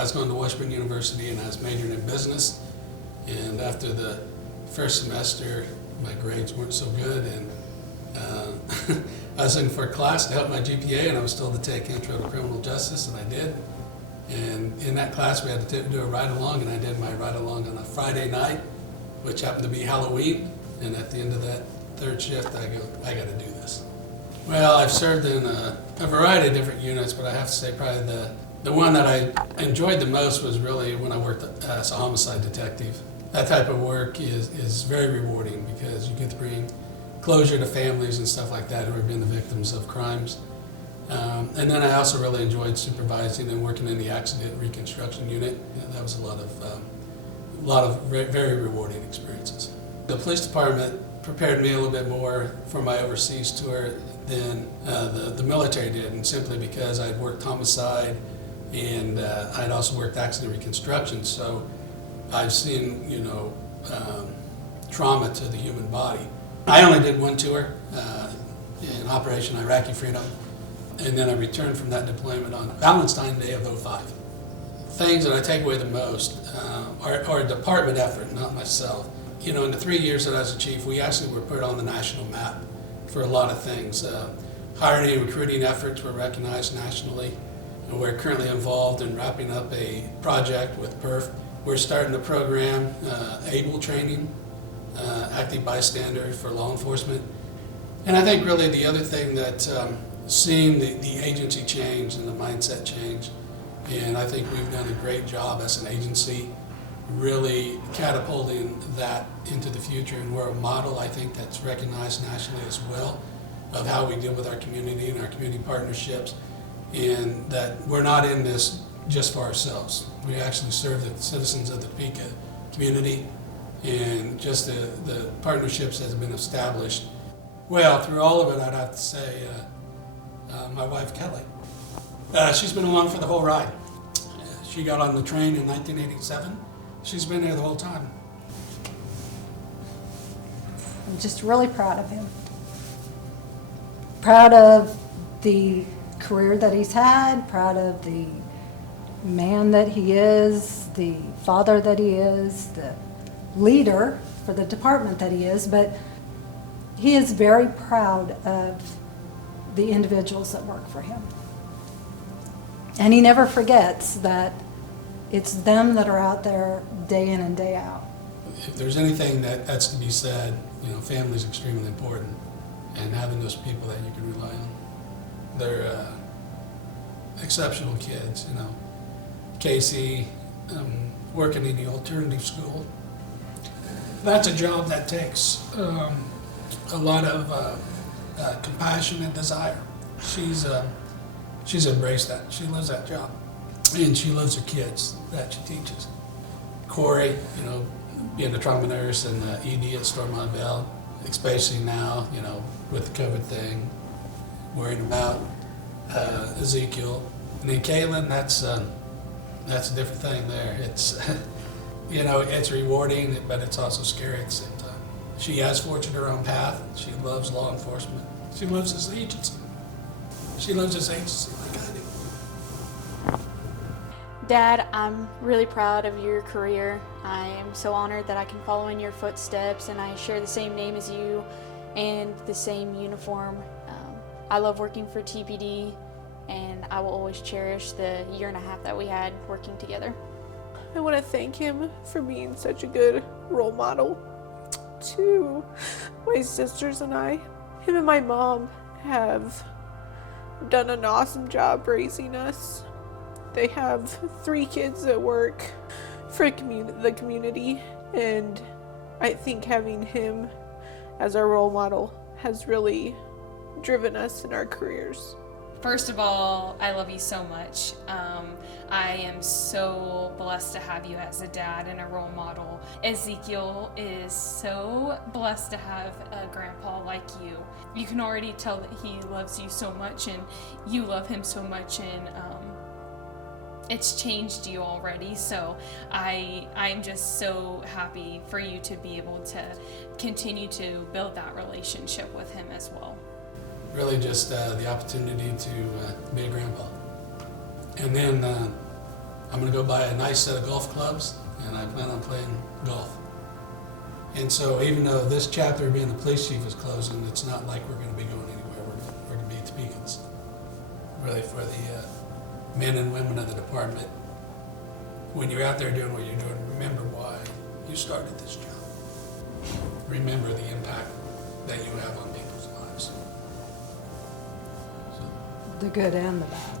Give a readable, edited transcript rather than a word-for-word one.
I was going to Washburn University and I was majoring in business. And after the first semester, my grades weren't so good, and I was looking for a class to help my GPA, and I was told to take Intro to Criminal Justice, and I did. And in that class, we had to do a ride-along, and I did my ride-along on a Friday night, which happened to be Halloween. And at the end of that third shift, I got to do this. Well, I've served in a variety of different units, but I have to say probably the one that I enjoyed the most was really when I worked as a homicide detective. That type of work is very rewarding because you get to bring closure to families and stuff like that who have been the victims of crimes. And then I also really enjoyed supervising and working in the accident reconstruction unit. That was a lot of very rewarding experiences. The police department prepared me a little bit more for my overseas tour than the military did, and simply because I'd worked homicide and I'd also worked accident reconstruction. So I've seen, trauma to the human body. I only did one tour in Operation Iraqi Freedom, and then I returned from that deployment on Valentine's Day of '05. Things that I take away the most are a department effort, not myself. In the 3 years that I was a chief, we actually were put on the national map for a lot of things. Hiring and recruiting efforts were recognized nationally, and we're currently involved in wrapping up a project with PERF. We're starting a program, ABLE training, active bystander for law enforcement. And I think really the other thing that seeing the agency change and the mindset change, and I think we've done a great job as an agency really catapulting that into the future, and we're a model, I think, that's recognized nationally as well of how we deal with our community and our community partnerships, and that we're not in this just for ourselves. We actually serve the citizens of the Topeka community, and just the partnerships that have been established. Well, through all of it, I'd have to say my wife, Kelly. She's been along for the whole ride. She got on the train in 1987. She's been there the whole time. I'm just really proud of him. Proud of the career that he's had, proud of the man that he is, the father that he is, the leader for the department that he is, but he is very proud of the individuals that work for him. And he never forgets that it's them that are out there day in and day out. If there's anything that's to be said, family is extremely important, and having those people that you can rely on. They're exceptional kids, Casey, working in the alternative school. That's a job that takes a lot of compassion and desire. She's embraced that. She loves that job. And she loves her kids that she teaches. Corey, being a trauma nurse and the ED at Stormont Vale, especially now, with the COVID thing, worrying about Ezekiel. And then Kaylin, that's a different thing there. It's, it's rewarding, but it's also scary at the same time. She has forged her own path. She loves law enforcement. She loves this agency. She loves this agency like I do. Dad, I'm really proud of your career. I am so honored that I can follow in your footsteps, and I share the same name as you and the same uniform. I love working for TPD, and I will always cherish the year and a half that we had working together. I want to thank him for being such a good role model to my sisters and I. Him and my mom have done an awesome job raising us. They have 3 kids that work for the community, and I think having him as our role model has really driven us in our careers. First of all, I love you so much. I am so blessed to have you as a dad and a role model. Ezekiel is so blessed to have a grandpa like you. You can already tell that he loves you so much, and you love him so much, and it's changed you already. So I'm just so happy for you to be able to continue to build that relationship with him as well. Really just the opportunity to be a grandpa. And then I'm gonna go buy a nice set of golf clubs, and I plan on playing golf. And so even though this chapter of being the police chief is closing, it's not like we're gonna be going anywhere. We're gonna be at Beacons. Really for the men and women of the department. When you're out there doing what you're doing, remember why you started this job. Remember the impact that you have on people's lives. So. The good and the bad.